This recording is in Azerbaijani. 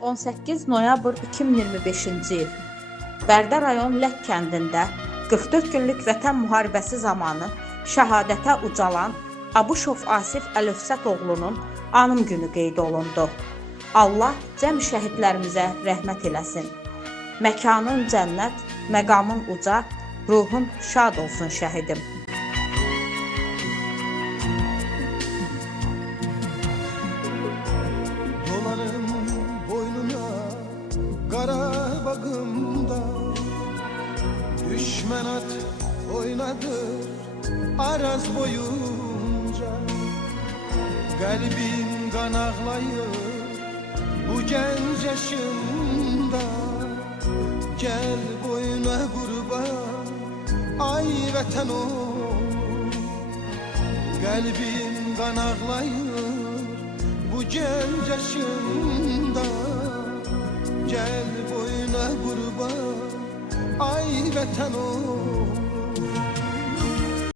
18 noyabr 2025-ci il Bərdə rayon Lək kəndində 44 günlük vətən müharibəsi zamanı şəhadətə ucalan Abuşov Asif Əlövsət-oğlunun anım günü qeyd olundu. Allah cəm şəhidlərimizə rəhmət eləsin. Məkanın cənnət, məqamın uca, ruhun şad olsun şəhidim. Dolanım boynuna Qarabağımda düşmən at oynadır Araz boyunca. Qəlbim qan ağlayır bu gənc yaşımda. Gəl boyuna qurban ay vətən oğlum. Qəlbim qan ağlayır bu gənc yaşımda. Gəl boyuna qurban ay vətən oğlum.